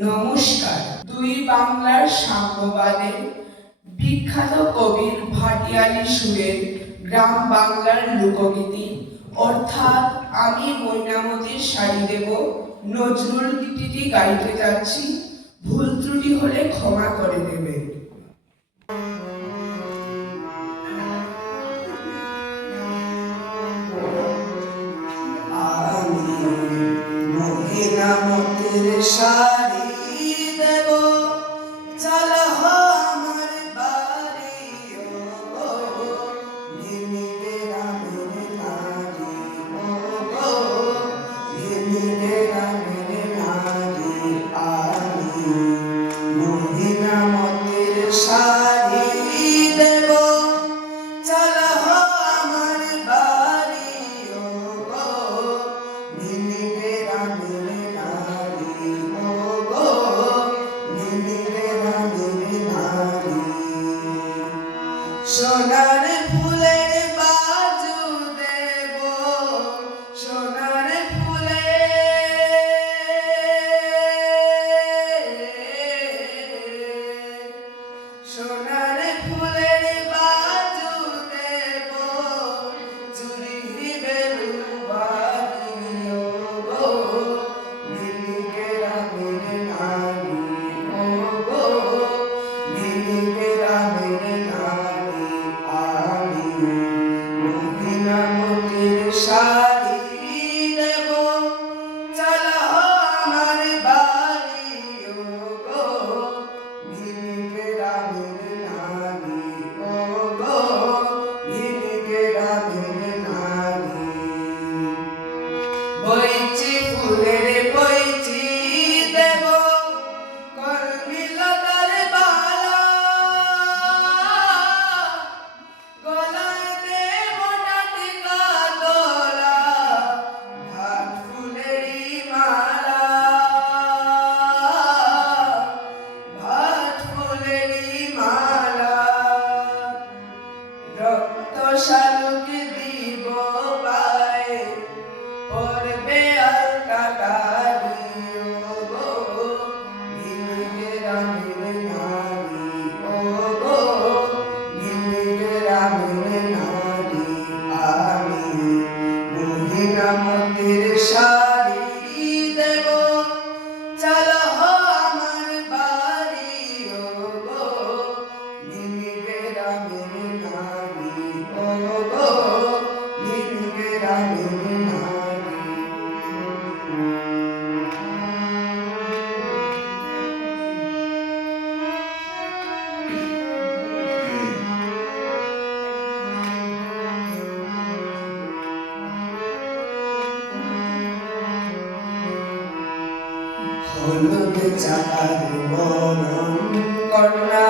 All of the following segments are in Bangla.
নমস্কার। দুই বাংলার সাম্যবাদের বিখ্যাত কবির ভাটিয়ালি সুরের গ্রাম বাংলার লোকগীতি অর্থাৎ আমি ময়নামতির শাড়ি দেব নজরুল গীতিটি গাইতে যাচ্ছি। ভুল ত্রুটি হলে ক্ষমা করে দেবেন। আমি ময়নামতির শাড়ি দেব, চল আমার বাড়ি গো, নিমি গ্রামের নারী গো, নিমি গ্রামের নারী। আমি ময়নামতির শাড়ি দেব, চল আমার বাড়ি গো, নিমি গ্রামের নারী গো, নিমি গ্রামের নারী। সোনার ফুলের বাজু দেব, সোনার সোনার ফুলের বাজু দেব, চুরি বেলুবারি গো, নিমি গ্রামের নারী গো, নিমি গ্রামের নারী। আমি ময়নামতির শাড়ি দেব, চল আমার বাড়ি গো, নিমি গ্রামের নারী গো, নিমি গ্রামের নারী। বইচি ফুলের বইচি দেব, কর্মীলতার বালা, গলায় দেব টাটকা দোলা, ভাট ফুলেরই মালা, ভাট ফুলেরই মালা। রক্ত শালুক দিব পায়ে, পরবে আর কাটারি গো, নিমি গ্রামের নারী গো, নিমি গ্রামের নারী। আমি ময়নামতির শাড়ি দেব, চল আমার বাড়ি গো, নিমি গ্রামের নারী গো, নিমি গ্রামের নারী। হলুদ চাঁদ বরণ কন্যা,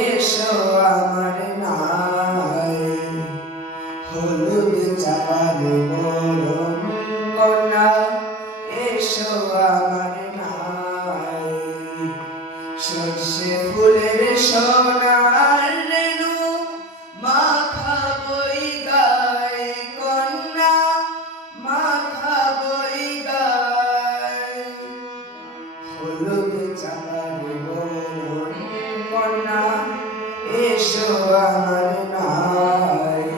এসো আমার নাই। হলুদ চাঁদ বরণ কন্যা, এসো আমার নাই। সর্ষে ফুলের সোনার রেণু মাখাবই গায়ে কন্যা, মাখাবই গায়ে। হলুদ চাঁদ বরণ কন্যা, এসো আমার নাই।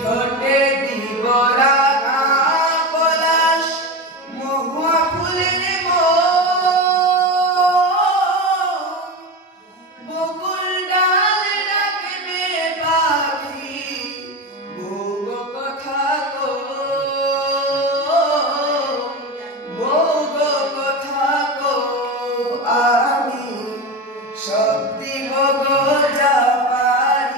ঠোঁটে দিব রাঙা পলাশ, মহুয়া ফুলের বকুল ডাল ডাকবে পাখি, বউ কথা কো, বউ কথা কো। আমি সব দিব গো যা পারি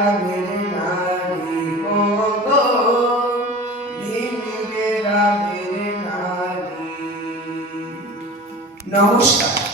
গ্রামের নারী ও গো ভিন্ন গ্রামের নারী। নমস্কার।